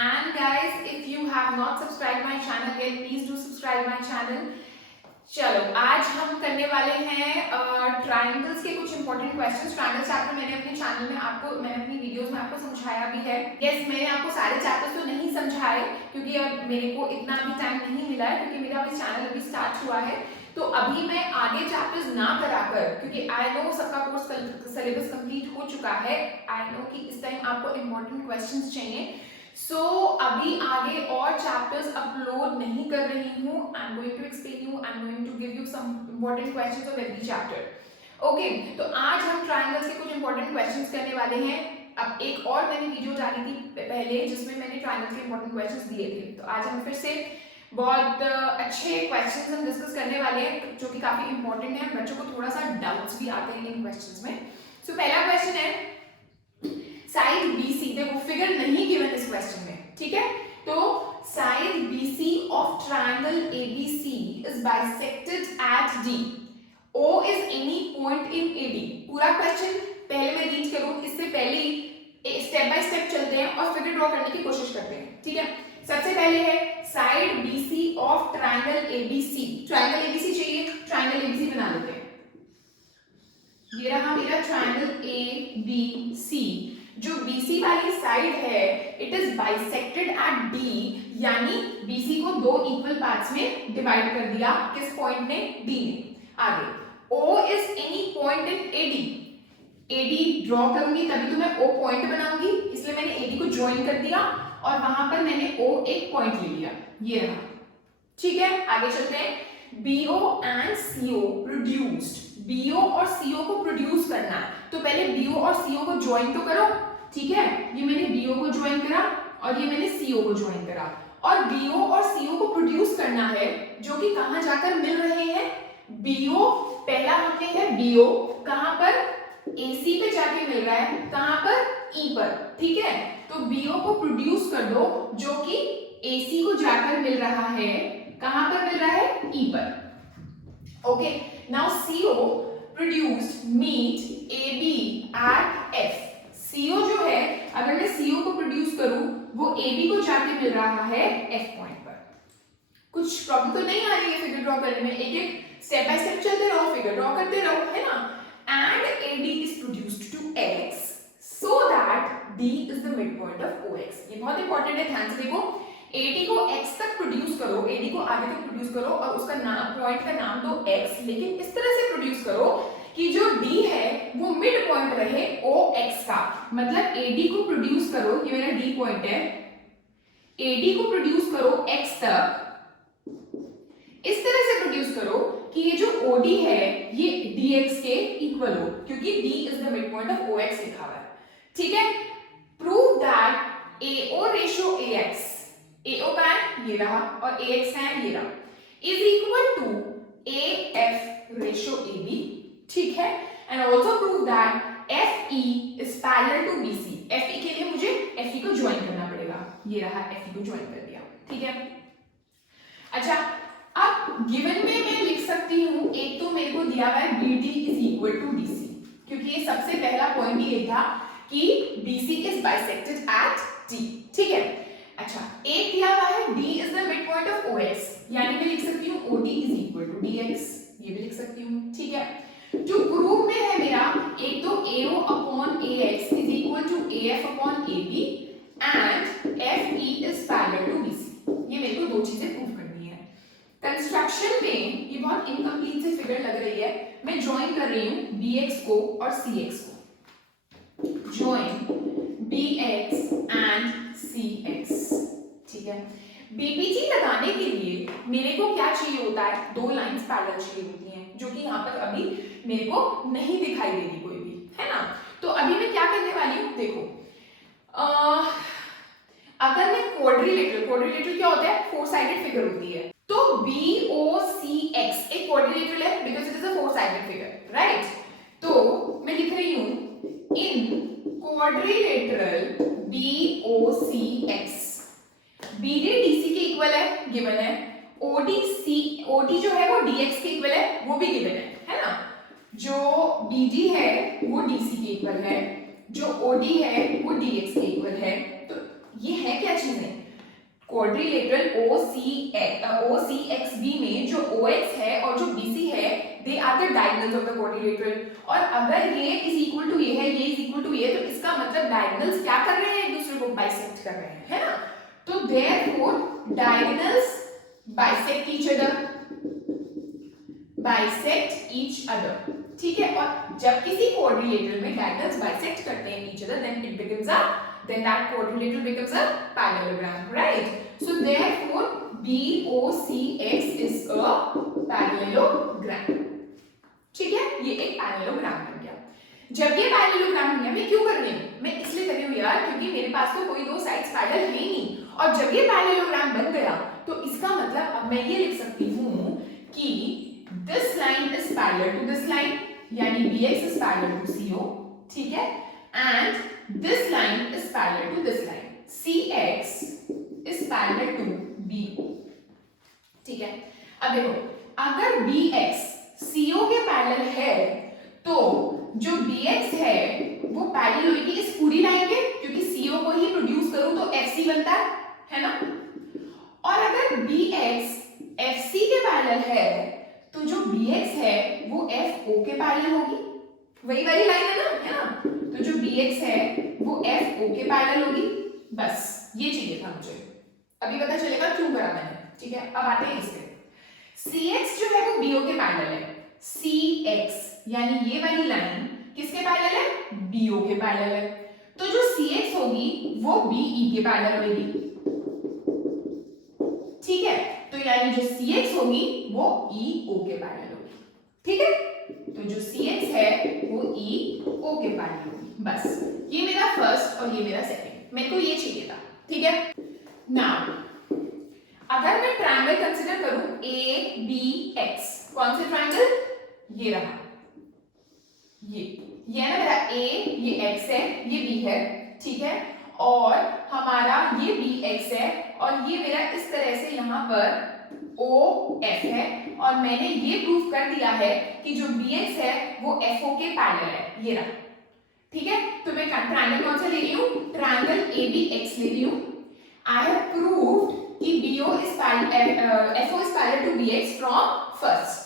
And guys, if you have not subscribed my channel yet, please do subscribe my channel. चलो आज हम करने वाले हैं ट्रायंगल्स के कुछ इंपॉर्टेंट क्वेश्चंस। ट्रायंगल चैप्टर मैंने अपने चैनल में मैंने अपनी वीडियोस में आपको समझाया भी है। यस, मैंने आपको सारे चैप्टर्स तो नहीं समझाए क्योंकि अब मेरे को इतना भी टाइम नहीं मिला है, क्योंकि मेरा अभी चैनल अभी स्टार्ट हुआ है। तो अभी मैं आगे चैप्टर्स ना कराकर, क्योंकि आई नो सबका कोर्स सिलेबस कंप्लीट हो चुका है, आई नो कि इस टाइम आपको इंपॉर्टेंट क्वेश्चंस चाहिए, सो अभी आगे और चैप्टर्स अपलोड नहीं कर रही हूँ। I am going to explain you, I am going to give you some important questions of every chapter. Okay, तो आज हम ट्रायंगल्स के कुछ इंपॉर्टेंट क्वेश्चंस करने वाले हैं। अब एक और मैंने वीडियो डाली थी पहले जिसमें मैंने ट्रायंगल्स के इंपॉर्टेंट क्वेश्चंस दिए थे, तो आज हम फिर से बहुत अच्छे क्वेश्चंस हम डिस्कस करने वाले हैं जो कि काफी इंपॉर्टेंट है। बच्चों को थोड़ा सा डाउट्स भी आते हैं इन क्वेश्चंस में। सो पहला क्वेश्चन है साइड BC, देखो फिगर नहीं गिवन इस क्वेश्चन में, ठीक है। तो side BC of triangle ABC is bisected at D. O is any point in AD. पूरा क्वेश्चन पहले मैं रीड करूं, इससे पहले स्टेप बाय स्टेप चलते हैं और फिगर ड्रॉ करने की कोशिश करते हैं, ठीक है। सबसे पहले है side BC of triangle ABC। Triangle ABC चाहिए, ट्रायंगल ABC बना लेते हैं। ये रहा मेरा ट्रायंगल ABC। जो BC वाली साइड है it is bisected at D, यानी BC को दो इक्वल पार्ट्स में डिवाइड कर दिया। किस पॉइंट ने? D ने। आगे O is any point in AD। AD draw करूंगी तभी तो मैं O पॉइंट बनाऊंगी, इसलिए मैंने AD को ज्वाइन कर दिया और वहां पर मैंने O एक पॉइंट ले लिया, ये रहा, ठीक है। आगे चलते हैं। BO and CO produced. BO और CO को प्रोड्यूस करना है तो पहले BO और CO को ज्वाइन तो करो, ठीक है। ये मैंने BO को ज्वाइन करा और ये मैंने CO को ज्वाइन करा, और BO और CO को प्रोड्यूस करना है जो कि कहां जाकर मिल रहे हैं? BO पहला हमने है BO कहां पर? AC पे जाके मिल रहा है, कहां पर? E पर, ठीक है। तो BO को प्रोड्यूस कर दो जो कि AC को जाकर मिल रहा है, कहां पर मिल रहा है? E पर। Okay, now CO produced meet AB at F। CO जो है, अगर मैं CO को प्रोड्यूस करूं वो AB को जाके मिल रहा है F पॉइंट पर। कुछ प्रॉब्लम तो नहीं आ रही है फिगर ड्रॉ करने में? एक एक स्टेप बाय स्टेप चलते रहो, फिगर ड्रॉ करते रहो, है ना। And AD is produced to X so that D is the midpoint of OX। ये बहुत इंपॉर्टेंट है, ध्यान से देखो। AD को X तक प्रोड्यूस करो, AD को आगे तक प्रोड्यूस करो और उसका नाम, पॉइंट का नाम दो X, लेकिन इस तरह से प्रोड्यूस करो कि जो D है वो मिड पॉइंट रहे OX का। मतलब AD को प्रोड्यूस करो, ये मेरा D पॉइंट है, AD को प्रोड्यूस करो X तक, इस तरह से प्रोड्यूस करो कि ये जो OD है ये DX के इक्वल हो, क्योंकि D is the mid point of OX लिखा हुआ है, ठीक है। Prove that AO ratio AX, AO का है ये रहा और AX का है ये रहा, is equal to AF ratio AB, ठीक है। And also prove that FE is parallel to BC। FE के लिए मुझे FE को ज्वाइन करना पड़ेगा, ये रहा, FE को ज्वाइन कर दिया, ठीक है। अच्छा, अब गिवन में मैं लिख सकती हूं, एक तो मेरे को दिया हुआ है BD is equal to DC, क्योंकि ये सबसे पहला पॉइंट ये था कि BC is bisected at D, ठीक है। अच्छा, एक दिया हुआ है D is the mid point of OX, यानी मैं लिख सकती हूँ OD is equal to DX, ये भी लिख सकती हूँ, ठीक है। जो प्रूफ में है मेरा, एक तो AO upon AX is equal to AF upon AB and FE is parallel to BC। ये मेरे को दो चीजें प्रूव करनी है। कंस्ट्रक्शन में ये बहुत इनकम्प्लीट सी फिगर लग रही है, मैं ज्वाइन कर रही हूँ BX को और CX को, ज्वाइन BX एंड CX, ठीक है। BPG लगाने के लिए मेरे को क्या चाहिए होता है? दो लाइंस पैरेलल चाहिए होती हैं, जो कि यहाँ पर अभी मेरे को नहीं दिखाई दे रही कोई भी, है ना। तो अभी मैं क्या करने वाली हूँ, देखो, अगर मैं क्वाड्रिलेटरल क्या होता है? फोर साइडेड फिगर होती है, तो BOCX एक क्वाड्रिलेटरल है because it is a four sided figure, right. तो मैं लिख रही हूं इन क्वाड्रिलेटरल BOCX, BD DC के इक्वल है, गिवन है। OD जो है वो DX के इक्वल है, वो भी गिवन है ना। जो BD है वो DC के इक्वल है, जो OD है वो DX के इक्वल है। तो ये है क्या चीजें? क्वाड्रिलेटरल OCXB में जो OX है और जो BC है, they are the diagonals of the quadrilateral. और अगर ये इज इक्वल टू ये है, ये इज इक्वल टू ये, तो इसका मतलब डायगोनल्स क्या कर रहे हैं? एक दूसरे को बाइसेक्ट कर रहे हैं, है ना? तो therefore diagonals bisect each other, ठीक है? और जब किसी क्वाड्रिलेटरल में डायगोनल्स बाइसेक्ट करते हैं each other, then that quadrilateral becomes a parallelogram, right? So therefore BOCX is a parallelogram, ठीक है? ये एक पैरेललोग्राम बन गया। जब ये पैरेललोग्राम बन गया, मैं क्यों कर रही हूँ? मैं इसलिए कर रही हूँ यार, क्योंकि मेरे पास तो कोई दो साइड्स पैरेलल है ही नहीं। और जब ये पैरेललोग्राम बन गया, तो इसका मतलब अब मैं ये लिख सकती हूँ कि this line is parallel to this line, यानी BX is parallel to CO, ठीक है? And this line is parallel to this line. CX is parallel to BO. ठीक है? अब देखो, अगर BX CO के पैरेलल है, तो जो BX है वो पैरेलल होगी इस पूरी लाइन के, क्योंकि CO को ही प्रोड्यूस करूं तो FC बनता है ना? और अगर BX FC के पैरेलल है, तो जो BX है वो FO के पैरेलल होगी। वही वाली लाइन है ना? तो जो BX है वो FO के पैरेलल होगी। बस ये चाहिए था मुझे। अभी पता चलेगा क्यों करा मैंने, ठीक है? अब आते हैं इस पे। CX जो है वो BO के पैरेलल है। CX यानी ये वाली लाइन किसके पैरेलल है? BO के पैरेलल है। तो जो CX होगी वो BE के पैरेलल होगी, ठीक है? तो यानी जो CX होगी वो EO के पैरेलल होगी, ठीक है? तो जो CX है वो EO के पैरेलल होगी। बस ये मेरा फर्स्ट और ये मेरा सेकंड, मेरे को ये चाहिए था, ठीक है? नाउ अगर मैं ट्रायंगल कंसीडर करूं ABX, कौन से ट्रायंगल? ये रहा, ये है ना मेरा A, ये X है, ये B है, ठीक है? और हमारा ये BX है और ये मेरा इस तरह से यहाँ पर OF है, और मैंने ये प्रूफ कर दिया है कि जो BX है वो FO के पैरेलल है, ये रहा, ठीक है? तो मैं ट्रायंगल कौन सा ले रही हूँ? ट्रायंगल ABX ले रही हूँ। I have proved कि FO is parallel to BX from first।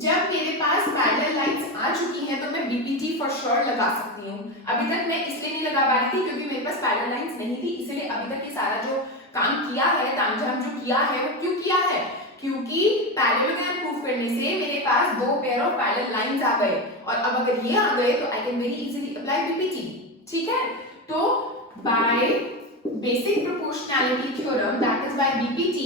जब मेरे पास पैरेलल लाइंस आ चुकी हैं तो मैं BPT फॉर श्योर लगा सकती हूँ। अभी तक मैं इसलिए नहीं लगा पा रही थी क्योंकि मेरे पास पैरेलल लाइंस नहीं थी, इसलिए अभी तक ये सारा जो काम किया है, तामझाम जो किया है, वो क्यों किया है? क्योंकि पैरेललोग्राम प्रूफ करने से मेरे पास दो पेयर ऑफ पैरेलल लाइंस आ गए, और अब अगर ये आ गए तो I can very easily apply BPT, ठीक है? तो by basic proportionality theorem, that is by BPT,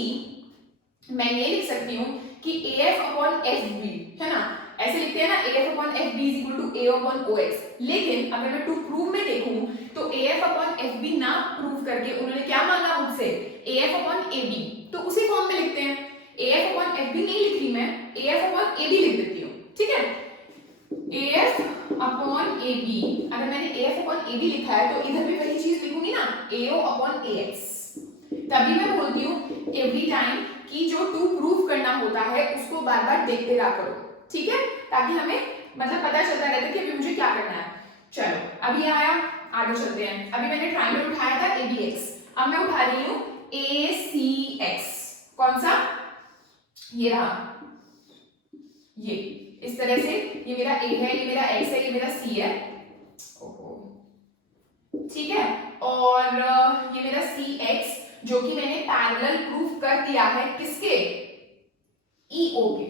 मैं ये लिख सकती हूँ कि AF upon FB, है ना? ऐसे लिखते हैं ना, AF upon FB is equal to A upon OX। लेकिन अगर मैं टू प्रूव में देखूं तो AF upon FB ना प्रूव करके उन्होंने क्या मांगा मुझसे? AF upon AB। तो उसी फॉर्म में लिखते हैं। AF upon FB नहीं लिख रही मैं, AF upon AB लिख देती हूँ, ठीक है? AF upon AB, अगर मैंने AF upon AB लिखा है तो इधर भी वही चीज लिखूंगी ना, AO upon AX। तभी मैं बोलती हूँ एवरी टाइम कि जो टू प्रूव करना होता है उसको बार बार देखते रहा करो, ठीक है? ताकि हमें मतलब पता चलता रहता है कि अभी मुझे क्या करना है। चलो अभी आया, आगे चलते हैं। अभी मैंने ट्रायंगल उठाया था ABX, अब मैं उठा रही हूँ ACX। कौन सा? ये रहा, ये इस तरह से, ये मेरा A है, ये मेरा X है, ये मेरा C है, ठीक है? और ये मेरा CX जो कि मैंने पैरेलल प्रूफ कर दिया है किसके? EO के।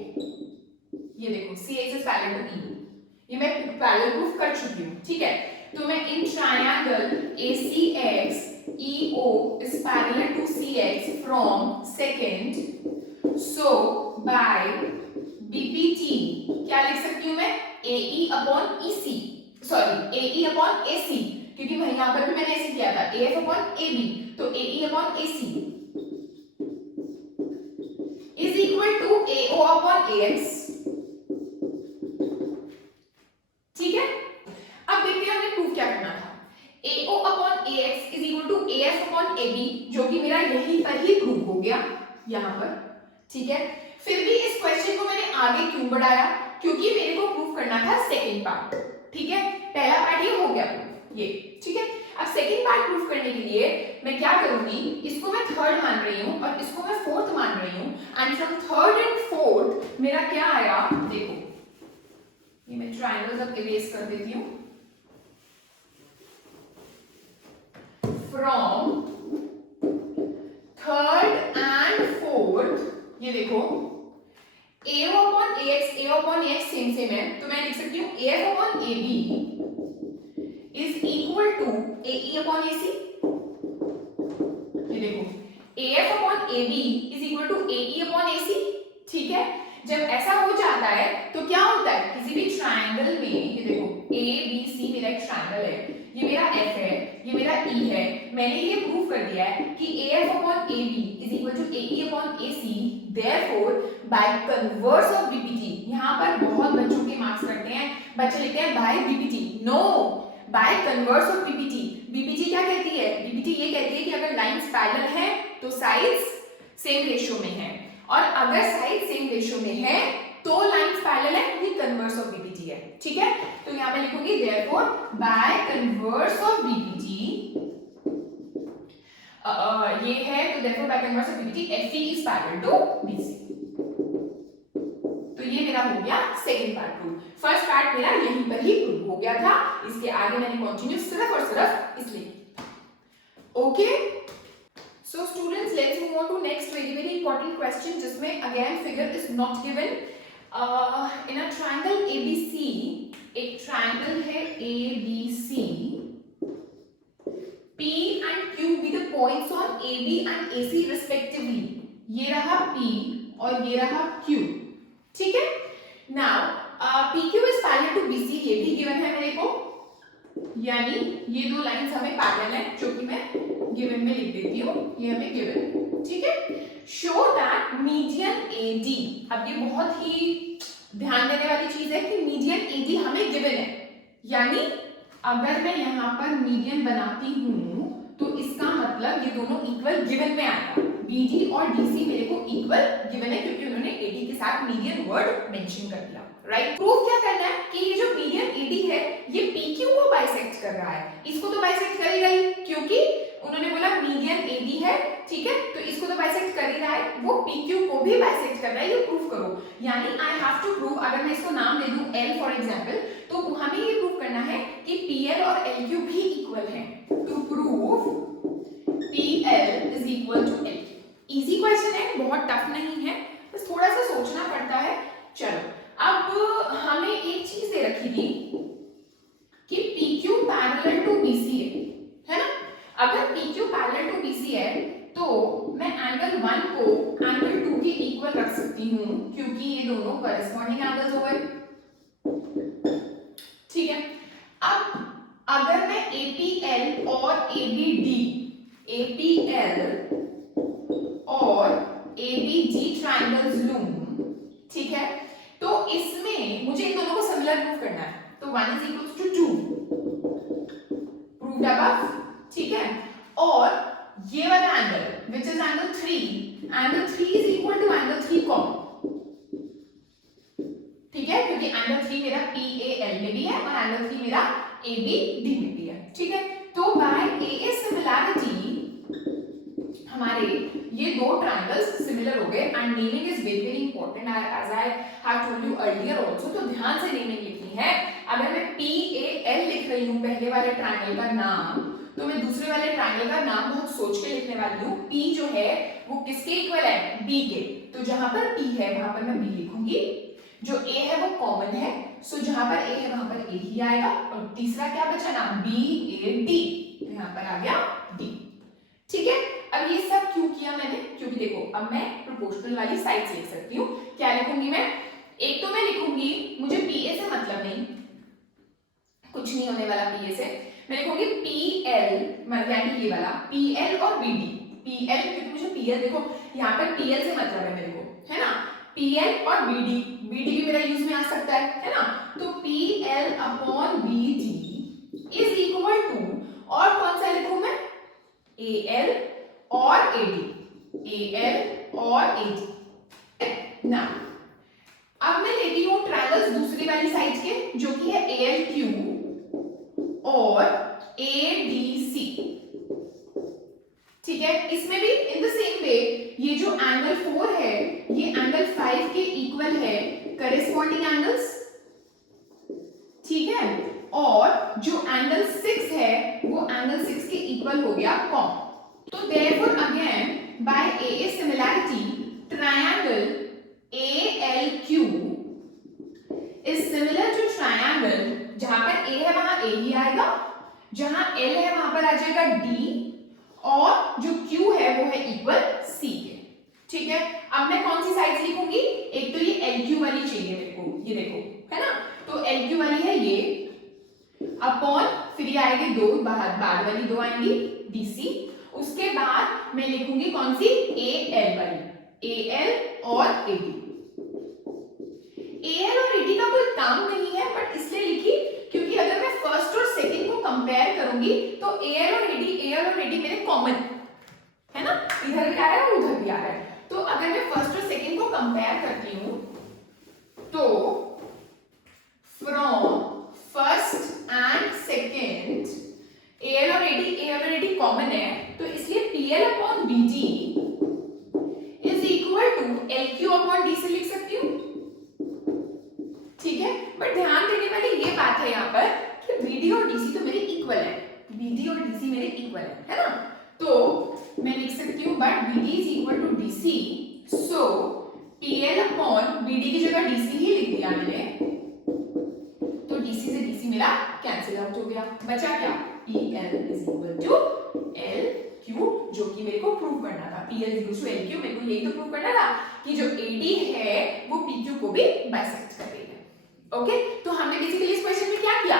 ये देखो CX is parallel to EO, ये मैं पैरेलल प्रूफ कर चुकी हूँ, ठीक है? तो मैं in triangle ACX EO is parallel to CX from second, so by BPT क्या लिख सकती हूँ मैं? AE upon EC, sorry AE upon AC, क्योंकि मैं यहाँ पर भी मैंने ऐसे किया था, AF upon AB, तो AE upon AC is equal to AO upon AX, ठीक है? अब देखते हैं हमें प्रूफ क्या करना था। AO upon AX is equal to AF upon AB, जो कि मेरा यहीं पर ही प्रूफ हो गया, यहाँ पर, ठीक है? फिर भी इस क्वेश्चन को मैंने आगे क्यों बढ़ाया? क्योंकि मेरे को प्रूफ करना था सेकेंड पार्ट, ठीक है? पहला पार्ट ये हो गया प्रूफ, ये, ठीक है? अब सेकेंड पार्ट प्रूफ करने करने के लिए मैं क्या करूंगी, इसको मैं थर्ड मान रही हूं और इसको मैं फोर्थ मान रही हूं, and from third and fourth मेरा क्या आया, देखो ये मैं ट्रायंगल्स अब इरेज कर देती हूं, फ्रॉम थर्ड एंड फोर्थ, ये देखो a upon ax सेम है, तो मैं लिख सकती हूँ af upon ab is equal to ae upon ac, ये देखो af upon ab is equal to ae upon ac, ठीक है। जब ऐसा हो जाता है तो क्या होता है, किसी भी ट्रायंगल में, ये देखो a b c मेरा एक ट्रायंगल है, ये मेरा f है, ये मेरा e है, मैंने ये प्रूव कर दिया है कि af upon ab is equal to ae upon ac, therefore by converse of bpt, यहाँ पर बहुत बच्चों के मार्क्स करते हैं, बच्चे लिखते हैं by bpt, no, by converse of bpt, bpt क्या कहती है, bpt ये कहती है कि अगर लाइंस पैरेलल है तो साइड्स सेम रेशियो में है, और अगर साइड सेम रेशियो में है तो लाइंस पैरेलल है, ये कन्वर्स ऑफ बीपीटी है, ठीक है। तो यहां पे लिखूंगी therefore by converse of BPT, ये है, तो therefore by converse of BPT FE is parallel to BC. तो ये मेरा हो गया second part prove. First part मेरा यहीं पर ही प्रूव हो गया था, इसके आगे मैंने कंटिन्यू सिर्फ और सिर्फ इसलिए, okay. So students, let's move on to next very important question, जिसमें again figure is not given. In a triangle ABC, एक triangle है ABC, P and Q be the points on AB and AC respectively. ये रहा P और ये रहा Q, ठीक है। Now PQ is parallel to BC, ये भी given है मेरे को, यानी ये दो लाइंस हमें पैरेलल हैं, जो कि मैं गिवन में लिख देती हूँ, ये हमें गिवन है, ठीक है। शो दैट मीडियन AD, अब ये बहुत ही ध्यान देने वाली चीज है कि मीडियन AD हमें गिवन है, यानी अगर मैं यहाँ पर मीडियन बनाती हूँ तो इसका मतलब ये दोनों इक्वल गिवन में आएगा, BD और DC मेरे को इक्वल गिवन है क्योंकि उन्होंने AD के साथ मीडियन वर्ड मेंशन कर दिया, राइट। प्रूफ क्या करना है कि ये जो मीडियन AD है ये PQ को बाइसेक्ट कर रहा है, इसको तो बाइसेक्ट करेगा ही क्योंकि उन्होंने बोला मीडियन AD है, ठीक है, तो इसको तो बाइसेक्ट कर ही रहा है, वो PQ को भी बाइसेक्ट कर रहा है, ये प्रूफ करो। यानी आई हैव टू प्रूव, अगर मैं इसको नाम दे दूं L फॉर एग्जांपल, तो हमें ये प्रूव करना है कि PL और LQ भी इक्वल हैं। To prove PL is equal to LQ, easy question है, बहुत टफ नहीं है, बस थोड़ा सा सोचना पड़ता है। चलो अब हमें एक चीज दे रखी थी कि PQ पैरेलल टू BC है ना। अगर PQ पैरेलल टू BC है तो मैं एंगल 1 को एंगल 2 के इक्वल रख सकती हूँ क्योंकि ये दोनों कॉरेस्पॉन्डिंग एंगल्स हो गए, ठीक है। अब अगर मैं APL और ABD ट्रायंगल्स लूं, ठीक है, तो इसमें मुझे इन दोनों को सिमिलर प्रूव करना है, तो 1 is equals to 2 proved above, ठीक है। और ये वाला angle which is angle 3 is equal to angle 3 common, ठीक है, क्योंकि एंगल 3 मेरा PAL में भी है और एंगल 3 मेरा ABD में भी है, ठीक है। तो बाय AA सिमिलैरिटी हमारे ये दो ट्रायंगल्स सिमिलर हो गए, and naming is very important as I have told you earlier also, तो ध्यान से नेमिंग लिखनी है। अगर मैं PAL लिख रही हूं पहले वाले ट्रायंगल का नाम, तो मैं दूसरे वाले ट्रायंगल का नाम बहुत सोच के लिखने वाली हूँ। P जो है वो किसके इक्वल है, B के, तो जहां पर P है वहां पर मैं B लिखूंगी, जो A है वो कॉमन है, सो जहां पर A है वहां पर A ही आएगा, और तीसरा क्या बचा ना, BAD, तो यहाँ पर आ गया D, ठीक है। अब ये सब क्यों किया मैंने, क्योंकि देखो अब मैं प्रोपोर्शनल वाली साइड से लिख सकती हूँ। क्या लिखूंगी मैं, एक तो मैं लिखूंगी, मुझे PA से मतलब नहीं, कुछ नहीं होने वाला PA से, मैं लिखूंगी PL, यानी ये वाला PL और BD, PL क्योंकि मुझे PL, देखो यहाँ पर PL से मतलब है मेरे को, है ना, PL और BD भी मेरा यूज में आ सकता है ना, तो PL upon BD is equal to, और कौन सा लिखूं मैं, AL और AD ना। अब मैं लेती हूं ट्रायंगल्स दूसरी वाली साइड के, जो कि है ALQ और ADC, है, इसमें भी इन द सेम वे ये जो एंगल 4 है ये एंगल 5 के इक्वल है करेस्पॉन्डिंग एंगल्स, ठीक है, और जो एंगल 6 है वो एंगल 6 के इक्वल हो गया कॉम। तो therefore again by AA similarity triangle ALQ is similar to triangle, जहां पर A है वहां A ही आएगा, जहां L है वहां पर आ जाएगा D, और जो Q है वो है इक्वल C के, ठीक है। अब मैं कौन सी साइड्स लिखूंगी, एक तो ये LQ वाली चाहिए मेरे को, ये देखो है ना, तो LQ वाली है ये अपॉन, फिर ये आएगी दो बाद वाली दो आएंगी DC, उसके बाद मैं लिखूंगी कौन सी AL वाली, AL और AD। AL और AD का कोई काम नहीं है बट इसलिए लिखी क्योंकि अगर मैं फर्स्ट और सेकंड को कंपेयर करूंगी तो AL और AD मेरे कॉमन है ना, इधर भी आ रहा है और उधर भी आ रहा है, तो अगर मैं फर्स्ट और सेकंड को कंपेयर करती हूं तो from first and second AL और AD कॉमन है, तो इसलिए PL upon BD is equal to LQ upon DC लिख सकती हूं, ठीक है। बट ध्यान देने वाली ये बात है यहाँ पर कि BD और DC तो मेरे इक्वल है, BD और DC मेरे इक्वल है ना, तो मैं लिख सकती हूँ but BD is equal to DC, so PL upon BD की जगह DC ही लिख दिया मैंने, तो DC से DC मेरा कैंसिल आउट हो गया, बचा क्या PL is equal to LQ, जो कि मेरे को प्रूव करना था, PL is equal to LQ, मेरे को यही तो प्रूव करना था कि जो AD है वो PQ को भी बाइसेक्ट कर रही है। ओके, तो हमने बेसिकली इस क्वेश्चन में क्या किया,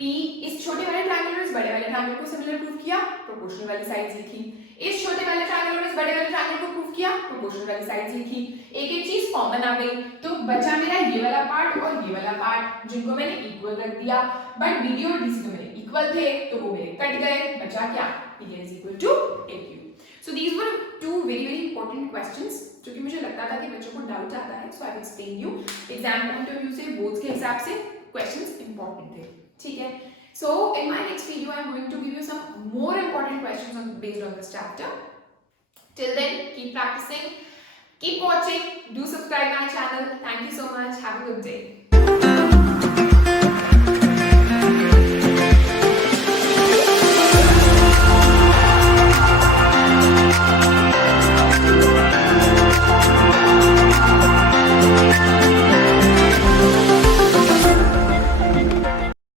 P इस छोटे वाले ट्रायंगल और इस बड़े वाले ट्रायंगल को सिमिलर प्रूव किया, प्रोपोर्शनल वाली साइड्स लिखी, इस छोटे वाले ट्रायंगल और इस बड़े वाले ट्रायंगल को प्रूव किया, प्रोपोर्शनल वाली साइड्स लिखी, एक एक चीज कॉमन आ गई, तो बचा मेरा ये वाला पार्ट और ये वाला पार्ट जिनको मैंने इक्वल कर दिया, बट BD और DC तो मेरे इक्वल थे तो वो मेरे कट गए, बचा क्या PL is equal to LQ। So these were two very very important questions जो कि मुझे लगता था कि बच्चों को डाउट आता है, so I will explain you, exam point of view से बोर्ड्स के हिसाब से क्वेश्चंस इंपॉर्टेंट थे, ठीक है। So in my next video I am going to give you some more important questions based on this chapter. Till then, keep practicing, keep watching, do subscribe my channel. Thank you so much. Have a good day.